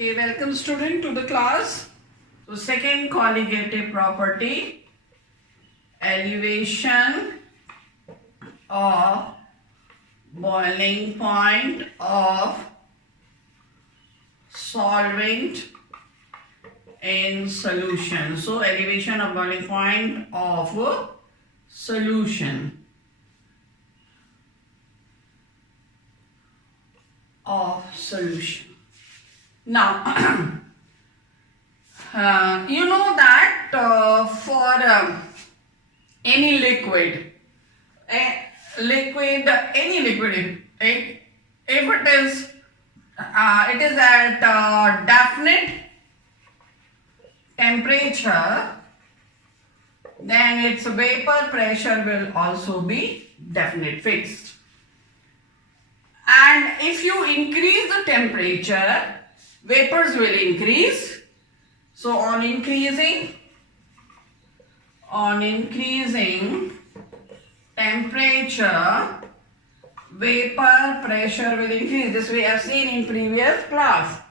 Okay, welcome student to the class. So second colligative property, elevation of boiling point of solvent in solution. So elevation of boiling point of solution. Now, you know that for any liquid, any liquid, if it is at definite temperature, then its vapor pressure will also be definite, fixed. And if you increase the temperature, vapors will increase. So on increasing temperature, vapor pressure will increase. This we have seen in previous class.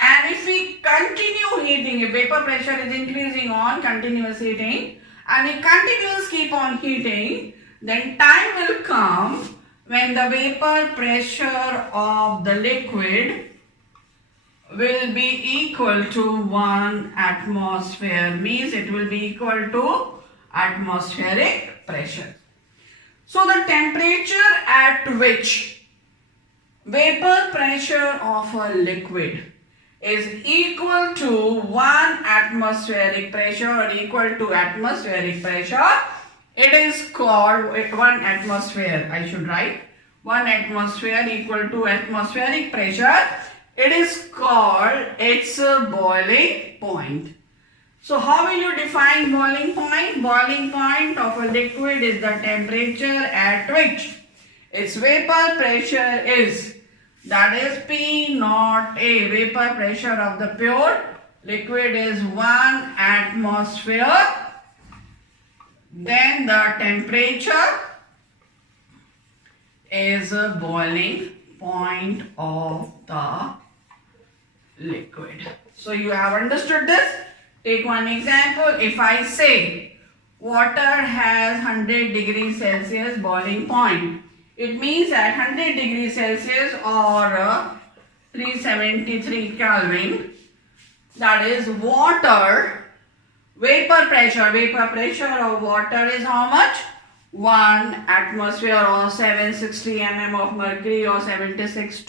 And if we continue heating, if vapor pressure is increasing on continuous heating, and we continuously keep on heating, then time will come when the vapor pressure of the liquid will be equal to 1 atmosphere, means it will be equal to atmospheric pressure. So the temperature at which vapor pressure of a liquid is equal to 1 atmospheric pressure or equal to atmospheric pressure, it is called 1 atmosphere, I should write 1 atmosphere equal to atmospheric pressure. It is called its boiling point. So how will you define boiling point? Boiling point of a liquid is the temperature at which its vapor pressure is, that is P naught A, vapor pressure of the pure liquid is 1 atmosphere. Then the temperature is a boiling point of the liquid. So you have understood this. Take one example. If I say water has 100 degrees Celsius boiling point, it means at 100 degrees Celsius or 373 Kelvin, that is water vapor pressure of water is how much? 1 atmosphere or 760 mm of mercury or 760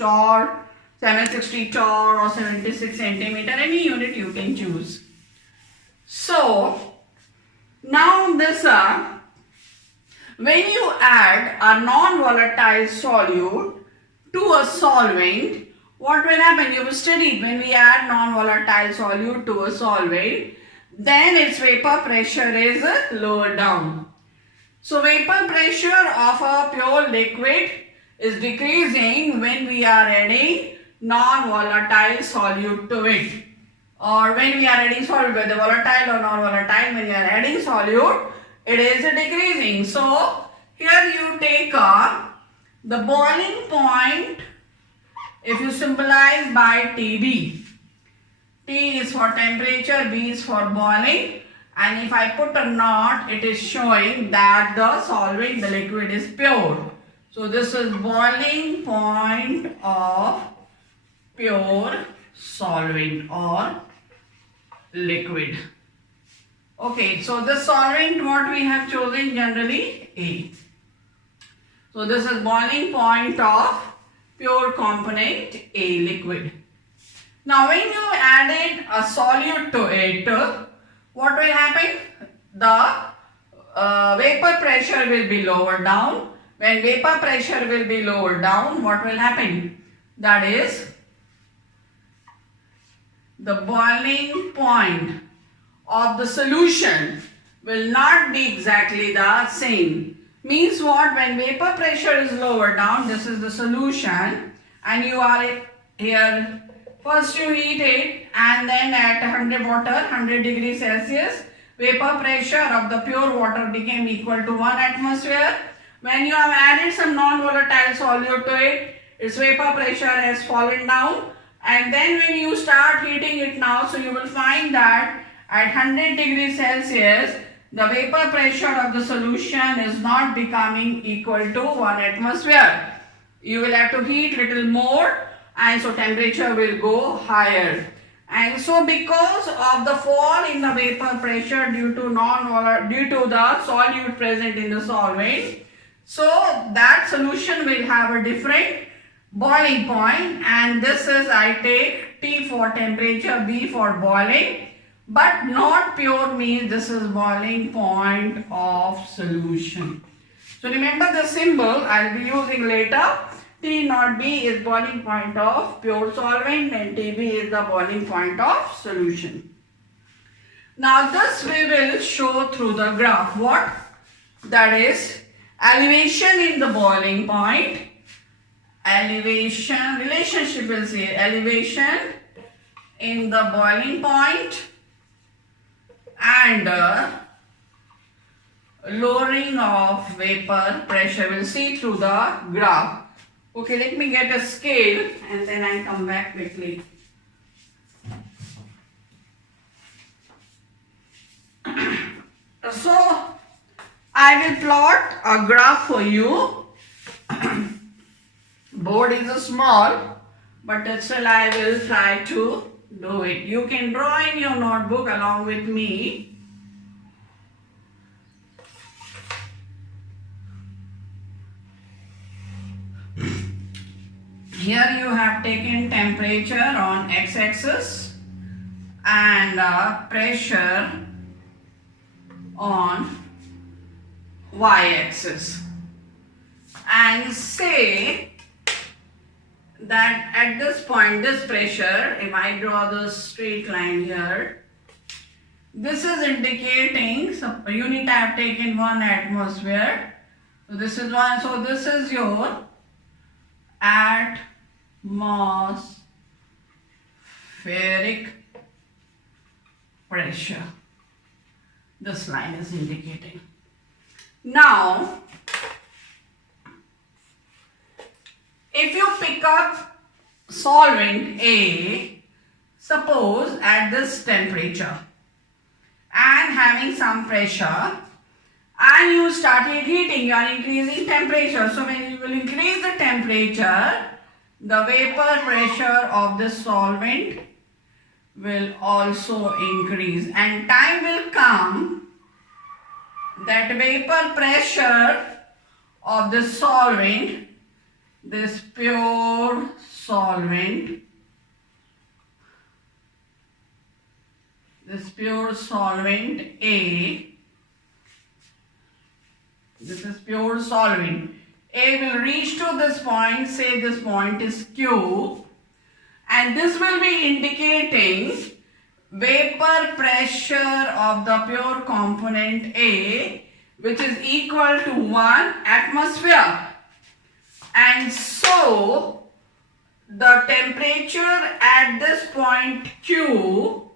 torr or 76 centimeter, any unit you can choose. So now this when you add a non-volatile solute to a solvent, what will happen? You will study when we add non-volatile solute to a solvent, then its vapor pressure is lower down. So vapor pressure of a pure liquid is decreasing when we are adding non-volatile solute to it, or when we are adding solute, whether volatile or non-volatile, when we are adding solute, it is decreasing. So here you take the boiling point, if you symbolize by TB. T is for temperature, B is for boiling, and if I put a naught, it is showing that the solvent, the liquid is pure. So this is boiling point of pure solvent or liquid. Okay, so the solvent what we have chosen generally A. So this is boiling point of pure component A, liquid. Now when you added a solute to it, what will happen? The vapor pressure will be lower down. When vapor pressure will be lower down, what will happen? That is, the boiling point of the solution will not be exactly the same. Means what? When vapor pressure is lower down, this is the solution, and you are here. First you heat it, and then at 100 degrees Celsius, vapor pressure of the pure water became equal to 1 atmosphere. When you have added some non-volatile solute to it, its vapor pressure has fallen down And then when you start heating it now, so you will find that at 100 degrees Celsius, the vapor pressure of the solution is not becoming equal to 1 atmosphere. You will have to heat little more, and so temperature will go higher. And so because of the fall in the vapor pressure due to the solute present in the solvent, so that solution will have a different boiling point, and this is, I take T for temperature, B for boiling, but not pure means this is boiling point of solution. So remember the symbol I will be using later. T naught B is boiling point of pure solvent and TB is the boiling point of solution. Now this we will show through the graph. What? That is elevation in the boiling point, elevation, relationship will say elevation in the boiling point and lowering of vapor pressure. We'll see through the graph. Okay, let me get a scale and then I come back quickly. So, I will plot a graph for you. Board is small, but still I will try to do it. You can draw in your notebook along with me. Here you have taken temperature on x-axis and pressure on y-axis, and say that at this point, this pressure, if I draw the straight line here, this is indicating, so unit I have taken 1 atmosphere, so this is 1, so this is your atmospheric pressure. This line is indicating. Now, if you pick up solvent A, suppose at this temperature and having some pressure, and you started heating, you are increasing temperature. So when you will increase the temperature, the vapor pressure of the solvent will also increase, and time will come that vapor pressure of the solvent, this pure solvent, A, this is pure solvent, A will reach to this point, say this point is Q, and this will be indicating vapor pressure of the pure component A, which is equal to 1 atmosphere. And so the temperature at this point Q,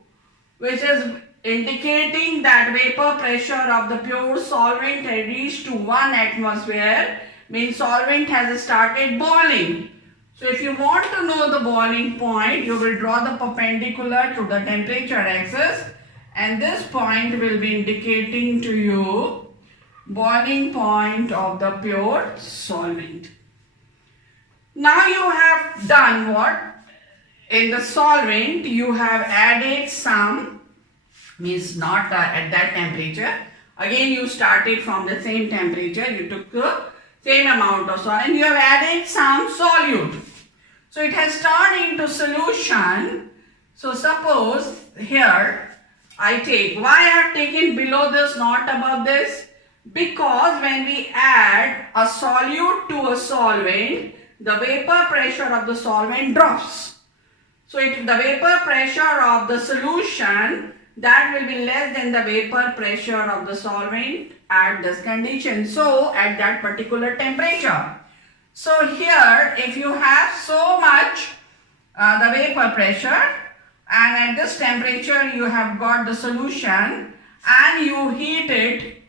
which is indicating that vapor pressure of the pure solvent had reached to 1 atmosphere, means solvent has started boiling. So if you want to know the boiling point, you will draw the perpendicular to the temperature axis, and this point will be indicating to you boiling point of the pure solvent. Now you have done what? In the solvent you have added some, means not at that temperature. Again you started from the same temperature, you took the same amount of solvent, you have added some solute. So it has turned into solution. So suppose here I take, why I have taken below this, not above this? Because when we add a solute to a solvent, the vapor pressure of the solvent drops. So the vapor pressure of the solution, that will be less than the vapor pressure of the solvent at this condition, so at that particular temperature. So here if you have so much the vapor pressure, and at this temperature you have got the solution, and you heat it,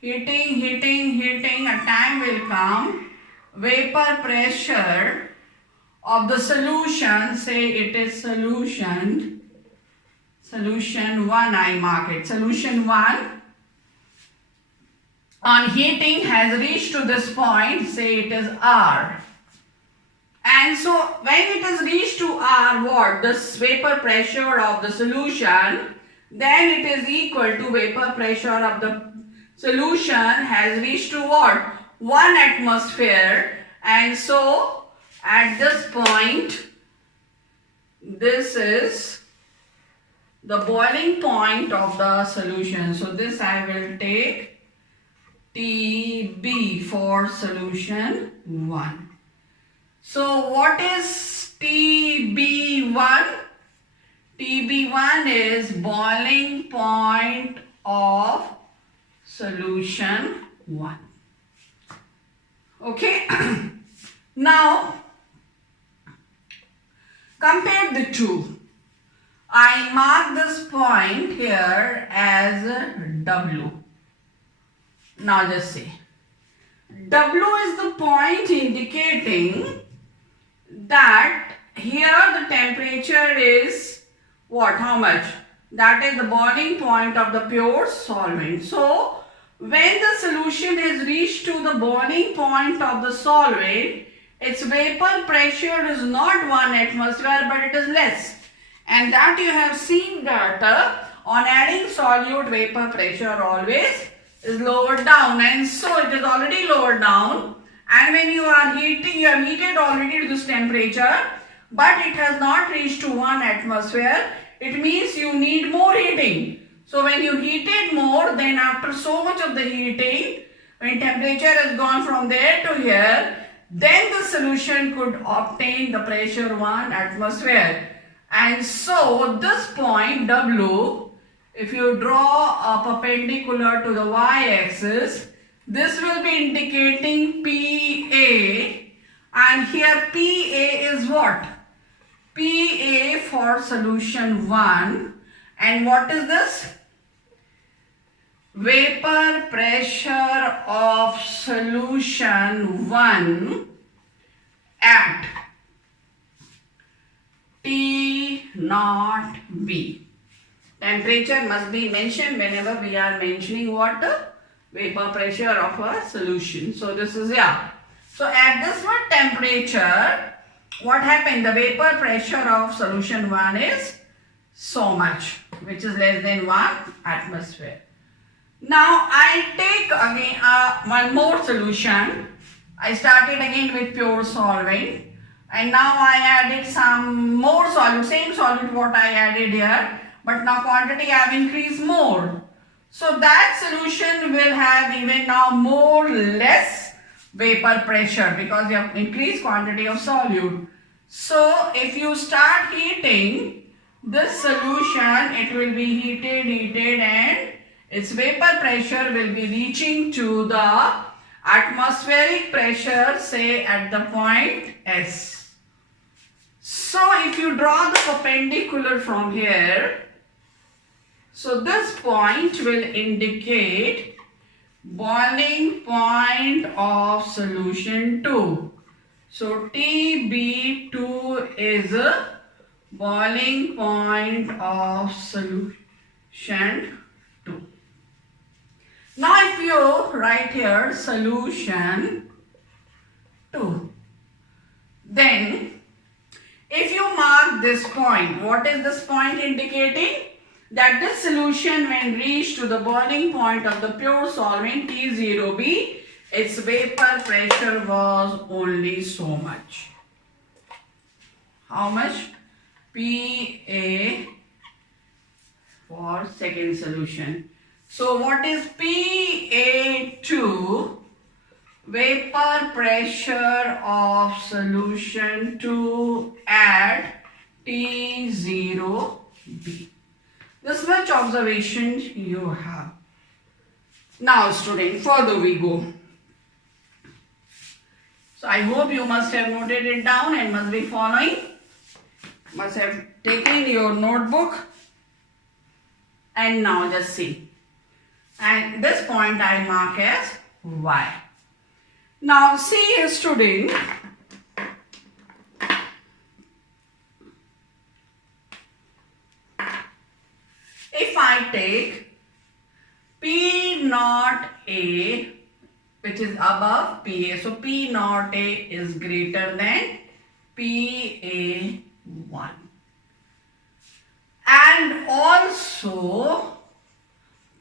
heating, a time will come, vapor pressure of the solution, say it is solution 1, I mark it, solution 1 on heating has reached to this point, say it is R. And so when it is reached to R, what? This vapor pressure of the solution, then it is equal to vapor pressure of the solution has reached to what? 1 atmosphere. And so at this point, this is the boiling point of the solution. So this I will take TB for solution 1. So what is TB1? TB1 is boiling point of solution 1. Okay. Now compare the two. I mark this point here as W. Now just see. W is the point indicating that here the temperature is what? How much? That is the boiling point of the pure solvent. So when the solution is reached to the boiling point of the solvent, its vapor pressure is not 1 atmosphere but it is less. And that you have seen that on adding solute, vapor pressure always is lowered down, and so it is already lowered down. And when you are heating, you have heated already to this temperature, but it has not reached to 1 atmosphere. It means you need more heating. So when you heated more, then after so much of the heating, when temperature has gone from there to here, then the solution could obtain the pressure 1 atmosphere. And so this point W, if you draw a perpendicular to the y-axis, this will be indicating PA, and here PA is what? PA for solution 1. And what is this? Vapor pressure of solution 1 at T0B. Temperature must be mentioned whenever we are mentioning what? The vapor pressure of a solution. So this is, yeah. So at this one temperature, what happened? The vapor pressure of solution 1 is so much, which is less than 1 atmosphere. Now I take again one more solution. I started again with pure solvent, and now I added some more solute, same solute what I added here, but now quantity I have increased more. So that solution will have even now more less vapor pressure because you have increased quantity of solute. So if you start heating this solution, it will be heated and its vapor pressure will be reaching to the atmospheric pressure, say at the point S. So if you draw the perpendicular from here, so this point will indicate boiling point of solution 2. So TB2 is a boiling point of solution 2. Now if you write here solution 2, then if you mark this point, what is this point indicating? That this solution when reached to the boiling point of the pure solvent T0B, its vapor pressure was only so much. How much? PA for second solution. So what is PA2? Vapor pressure of solution 2 at T0B. This much observation you have. Now student, further we go. So I hope you must have noted it down and must be following. Must have taken your notebook. And now just see. And this point I mark as Y. Now see here student. A, which is above PA. So P naught A is greater than PA1. And also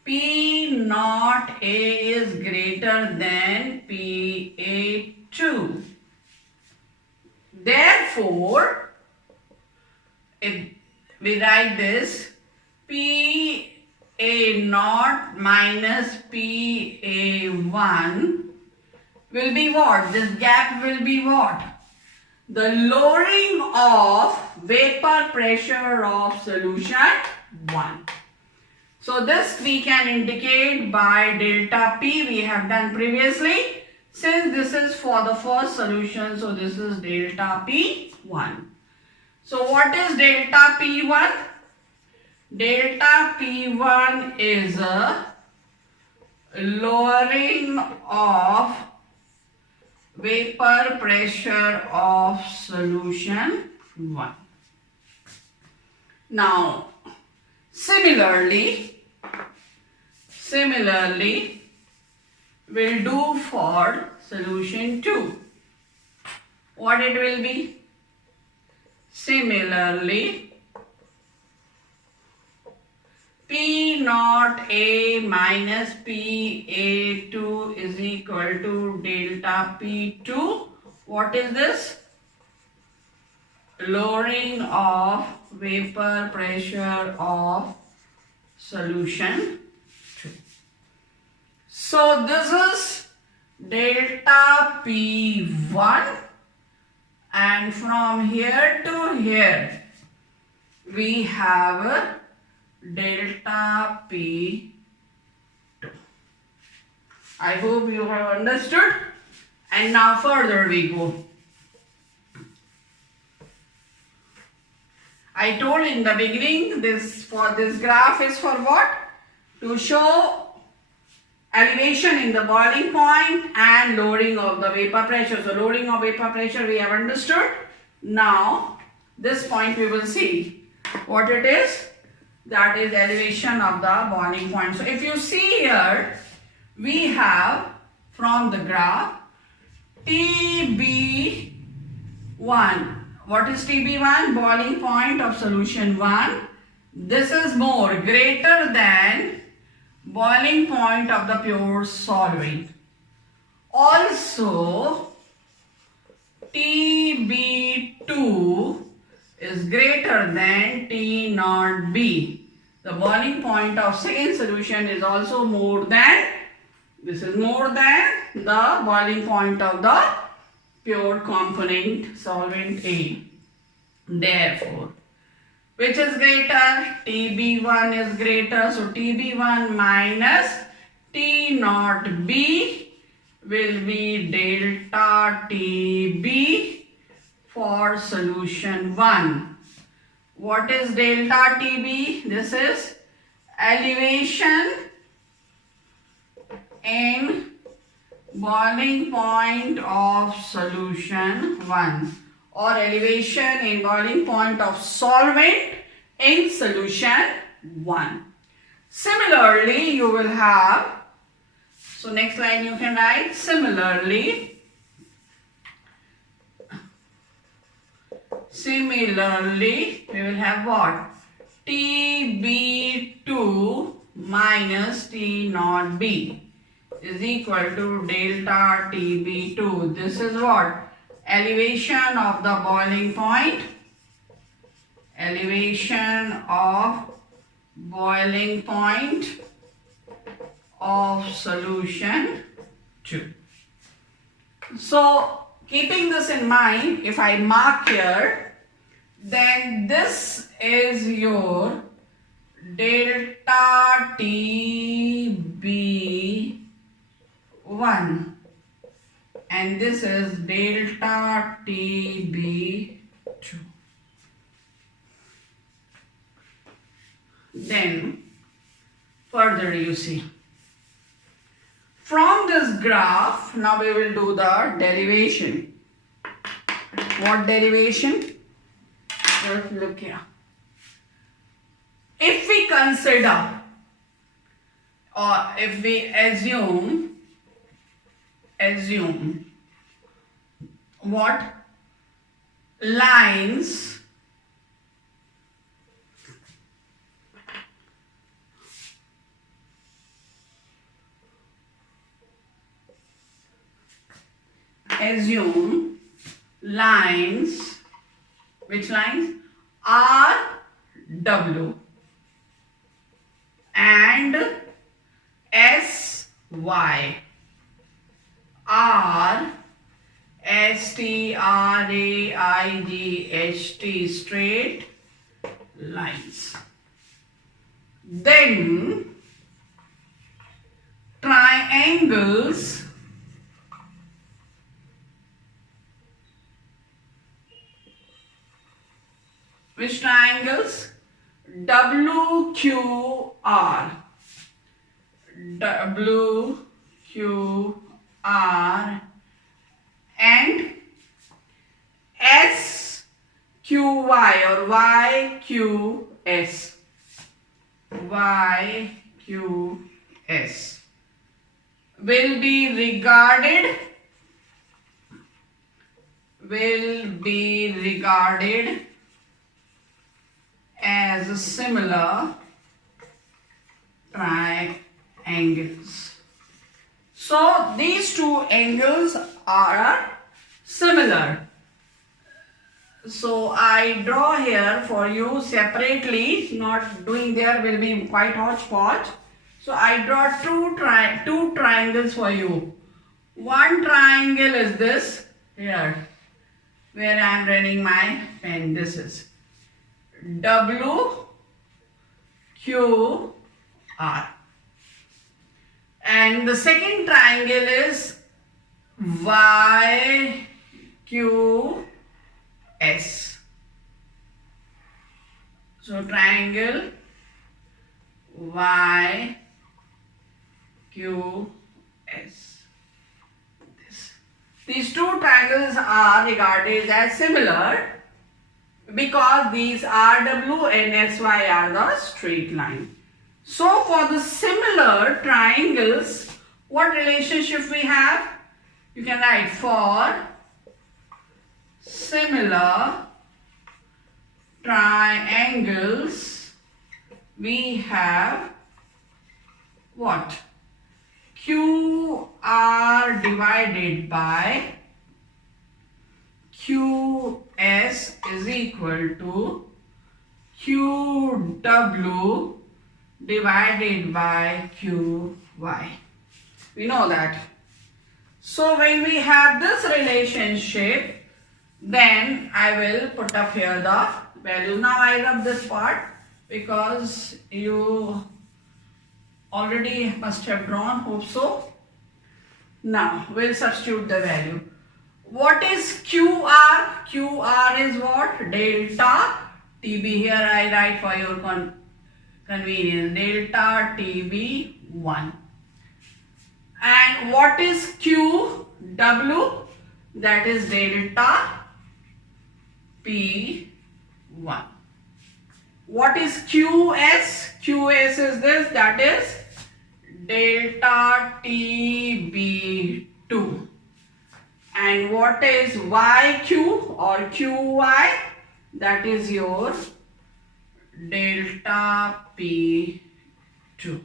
P naught A is greater than PA2. Therefore, if we write this, PA naught minus PA1 will be what? This gap will be what? The lowering of vapor pressure of solution 1. So this we can indicate by delta P we have done previously. Since this is for the first solution, so this is delta P1. So what is delta P1? Delta P1 is a lowering of vapor pressure of solution 1. Now, similarly, we'll do for solution 2. What it will be? Similarly, P naught A minus PA2 is equal to delta P2. What is this? Lowering of vapor pressure of solution 2. So this is delta P1, and from here to here we have delta P2. I hope you have understood. And now further we go. I told in the beginning this graph is for what? To show elevation in the boiling point and lowering of the vapor pressure. So lowering of vapor pressure we have understood. Now this point we will see what it is. That is elevation of the boiling point. So if you see here, we have from the graph TB1. What is TB1? Boiling point of solution 1. This is more greater than boiling point of the pure solvent. Also, TB2 is greater than T naught B. The boiling point of second solution is also more than, this is more than the boiling point of the pure component solvent A. Therefore, which is greater? TB1 is greater. So TB1 minus T naught B will be delta TB for solution 1. What is delta TB? This is elevation in boiling point of solution 1, or elevation in boiling point of solvent in solution 1. Similarly, you will have, so next line you can write, similarly, we will have what? TB2 minus T naught B is equal to delta TB2. This is what? Elevation of the boiling point. Elevation of boiling point of solution 2. So, keeping this in mind, if I mark here, then this is your delta TB1 and this is delta TB2. Then further you see. From this graph, now we will do the derivation. What derivation? Just look here. If we consider, or if we assume what lines which lines R W and S Y are STRAIGHT straight lines. Then triangles which triangles? WQR and SQY or YQS will be regarded as similar triangles. So these two angles are similar. So I draw here for you separately, not doing there will be quite hodgepodge. So I draw two triangles for you. One triangle is this here, where I am running my pen. This is WQR. And the second triangle is YQS. So triangle YQS. These two triangles are regarded as similar because these RW and SY are the straight line. So for the similar triangles, what relationship we have? You can write for similar triangles, we have what? QR divided by QS is equal to QW divided by QY. We know that. So when we have this relationship, then I will put up here the values. Now I rub this part because you already must have drawn, hope so. Now we'll substitute the value. What is QR? QR is what? Delta TB. Here I write for your convenience. Delta TB1. And what is QW? That is delta P1. What is QS? QS is this, that is delta TB2. And what is YQ or QY? That is your delta P2.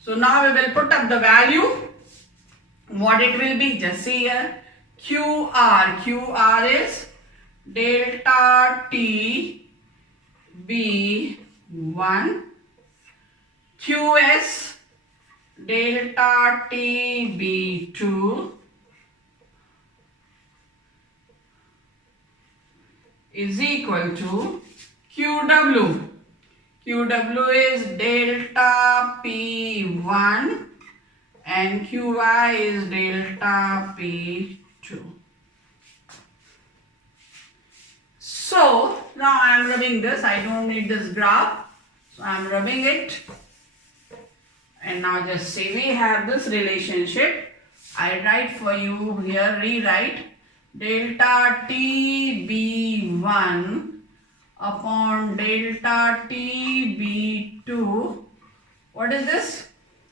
So now we will put up the value. What it will be? Just see here. QR is delta TB1. QS delta TB2 is equal to QW. QW is delta P1 and QY is delta P2. So now I am rubbing this. I don't need this graph. So I am rubbing it. And now just see, we have this relationship. I write for you here, rewrite delta TB1 upon delta TB2. What is this?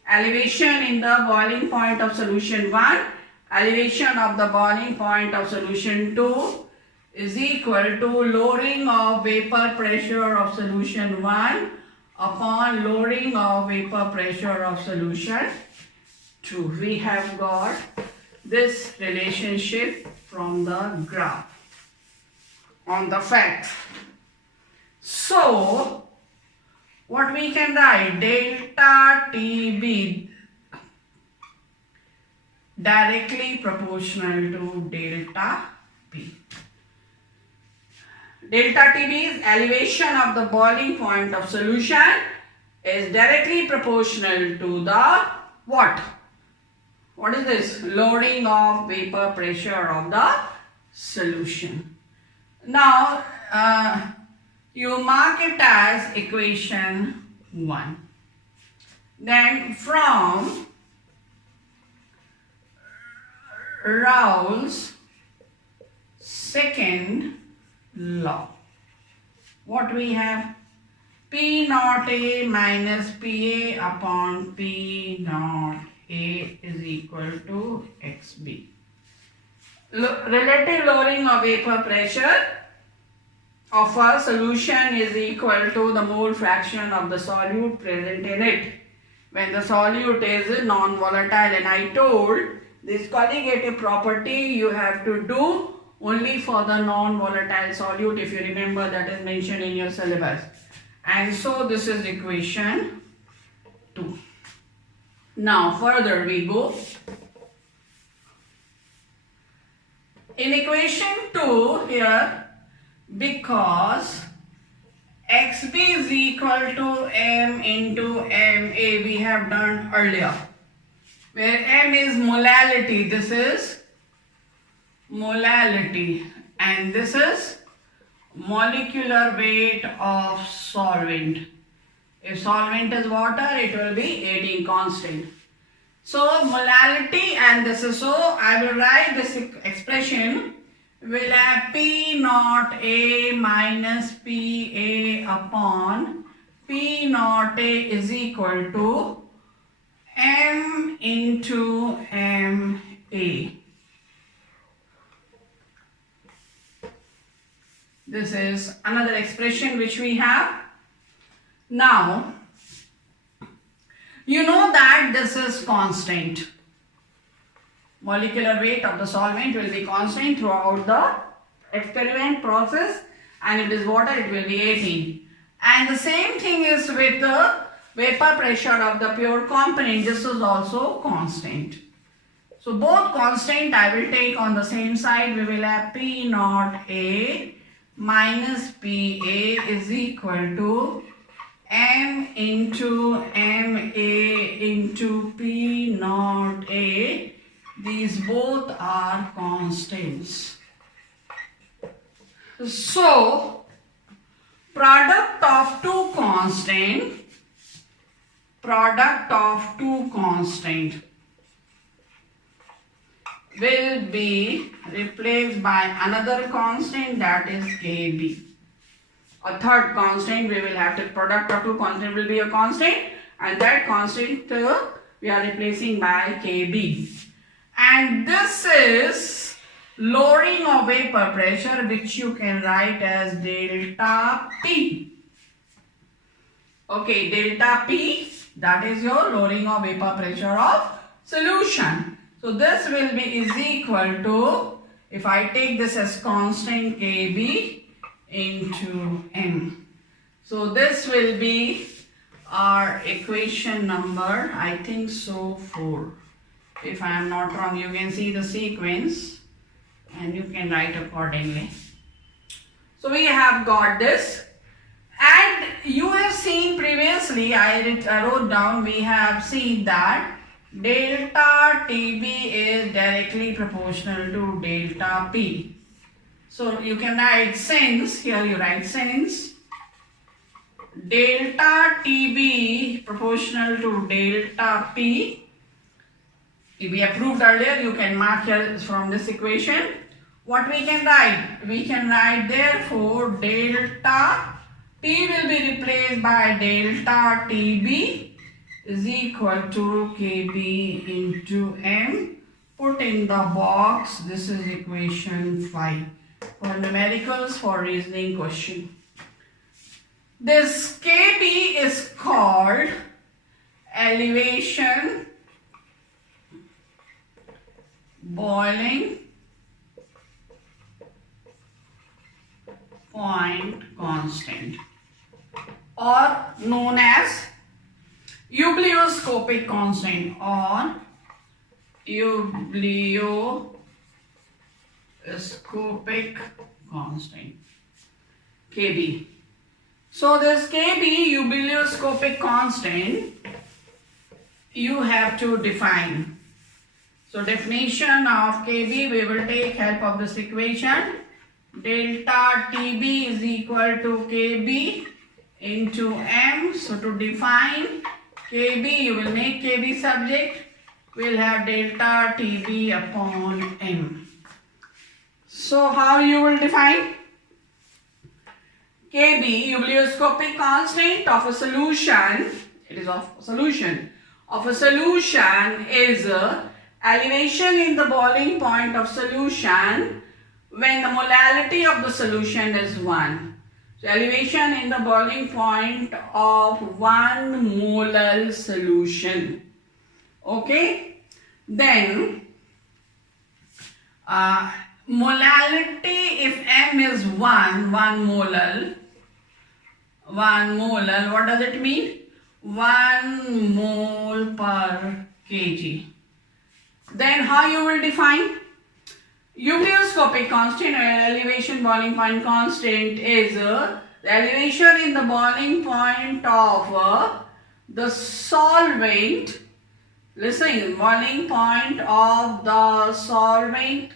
elevation in the boiling point of solution 1, elevation of the boiling point of solution 2 is equal to lowering of vapor pressure of solution 1 upon lowering of vapor pressure of solution 2. We have got this relationship from the graph on the fact. So, what we can write? Delta TB directly proportional to delta P. Delta TB is elevation of the boiling point of solution is directly proportional to the what? What is this? Lowering of vapor pressure of the solution. Now, you mark it as equation 1. Then from Raoult's second law, what we have? P naught A minus PA upon P naught A is equal to XB. Relative lowering of vapor pressure of a solution is equal to the mole fraction of the solute present in it when the solute is non-volatile. And I told this colligative property you have to do only for the non-volatile solute, if you remember, that is mentioned in your syllabus. And so this is equation 2. Now further we go. In equation 2 here, because XB is equal to M into MA, we have done earlier, where M is molality, this is molality, and this is molecular weight of solvent. If solvent is water, it will be 18 constant. So molality, and this is, so I will write this expression will have P naught A minus PA upon P naught A is equal to M into MA. This is another expression which we have. Now, you know that this is constant. Molecular weight of the solvent will be constant throughout the experiment process, and if it is water it will be 18. And the same thing is with the vapor pressure of the pure component, this is also constant. So both constant I will take on the same side. We will have P naught A minus PA is equal to M into MA into P naught A. These both are constants. So, product of two constant will be replaced by another constant, that is Kb. A third constant we will have, the product of two constant will be a constant, and that constant we are replacing by Kb. And this is lowering of vapor pressure, which you can write as delta P. Okay, delta P, that is your lowering of vapor pressure of solution. So this will be is equal to, if I take this as constant, Kb into M. So this will be our equation number, I think so, 4. If I am not wrong, you can see the sequence and you can write accordingly. So we have got this, and you have seen previously, I wrote down, we have seen that delta TB is directly proportional to delta P. So you can write since, here you write since delta TB proportional to delta P. We have proved earlier, you can mark here from this equation. What we can write? We can write therefore delta P will be replaced by delta TB is equal to Kb into M. Put in the box. This is equation 5 for numericals, for reasoning question. This Kb is called elevation boiling point constant, or known as Eublioscopic constant, or Eublioscopic constant, Kb. So this Kb, Eublioscopic constant, you have to define. So definition of Kb, we will take help of this equation. Delta Tb is equal to Kb into M. So to define Kb, you will make Kb subject. We will have delta Tb upon M. So how you will define? Kb, Eublioscopic constant of a solution. It is of a solution. Of a solution is elevation in the boiling point of solution when the molality of the solution is 1. So elevation in the boiling point of 1 molar solution. Okay. Then molality, if M is 1 molar, what does it mean? 1 mole per kg. Then how you will define? Eublioscopic constant, or elevation boiling point constant, is the elevation in the boiling point of the solvent. Listen, boiling point of the solvent.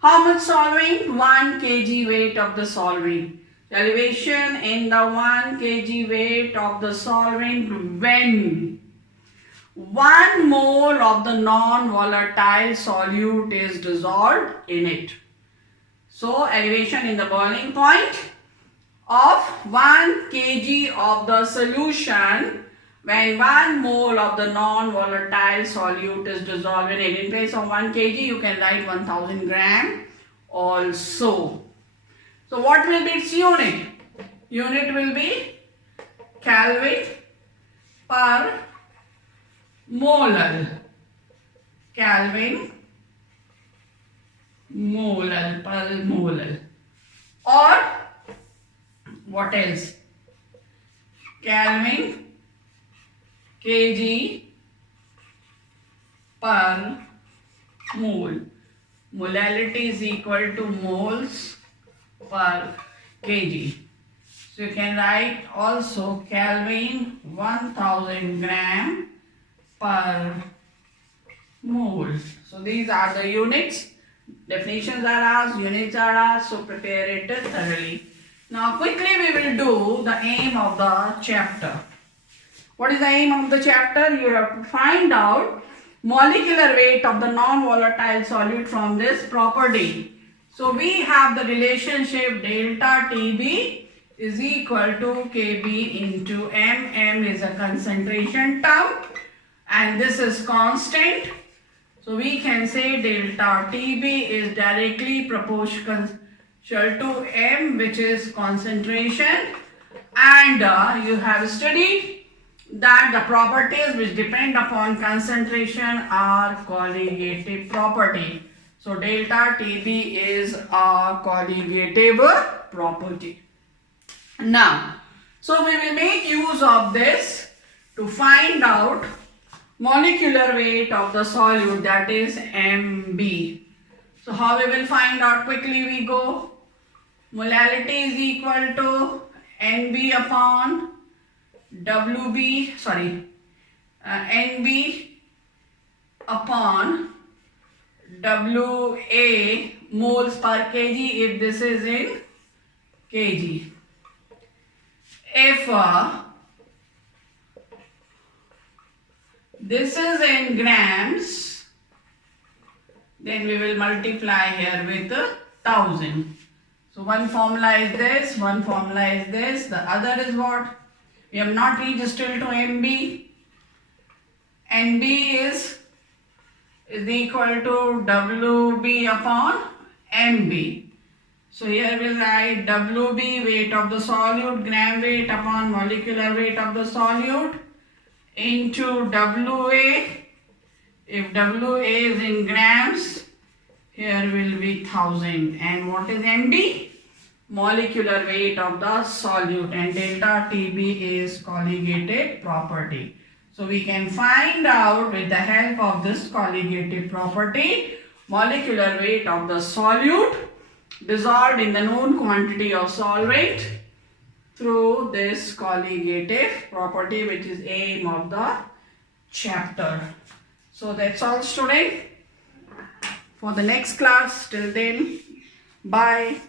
How much solvent? 1 kg weight of the solvent. Elevation in the 1 kg weight of the solvent when 1 mole of the non-volatile solute is dissolved in it. So elevation in the boiling point of 1 kg of the solution when 1 mole of the non-volatile solute is dissolved in it. In place of 1 kg, you can write 1000 gram also. So what will be its unit? Unit will be Kelvin per molar. Kelvin molar per molar. Or what else? Kelvin kg per mole. Molality is equal to moles per kg. So you can write also Kelvin 1000 gram per mole. So these are the units. Definitions are asked, units are asked, so prepare it thoroughly. Now quickly we will do the aim of the chapter. What is the aim of the chapter? You have to find out molecular weight of the non-volatile solute from this property. So we have the relationship delta Tb is equal to Kb into M. M is a concentration term and this is constant. So we can say delta Tb is directly proportional to M, which is concentration, and you have studied that the properties which depend upon concentration are colligative property. So delta Tb is a colligative property. Now, so we will make use of this to find out molecular weight of the solute, that is Mb. So how we will find out? Quickly we go. Molality is equal to Nb upon Wb, Nb upon Wa moles per kg if this is in kg. If this is in grams, then we will multiply here with 1000. So one formula is this, one formula is this, the other is what? We have not reached still to Mb. NB is equal to WB upon MB. So here we'll write WB, weight of the solute, gram weight upon molecular weight of the solute, into WA. If WA is in grams, here will be 1000. And what is MB? Molecular weight of the solute, and delta TB is colligated property. So we can find out with the help of this colligated property molecular weight of the solute dissolved in the known quantity of solvent through this colligative property, which is aim of the chapter. So that's all, student. For the next class, till then, bye.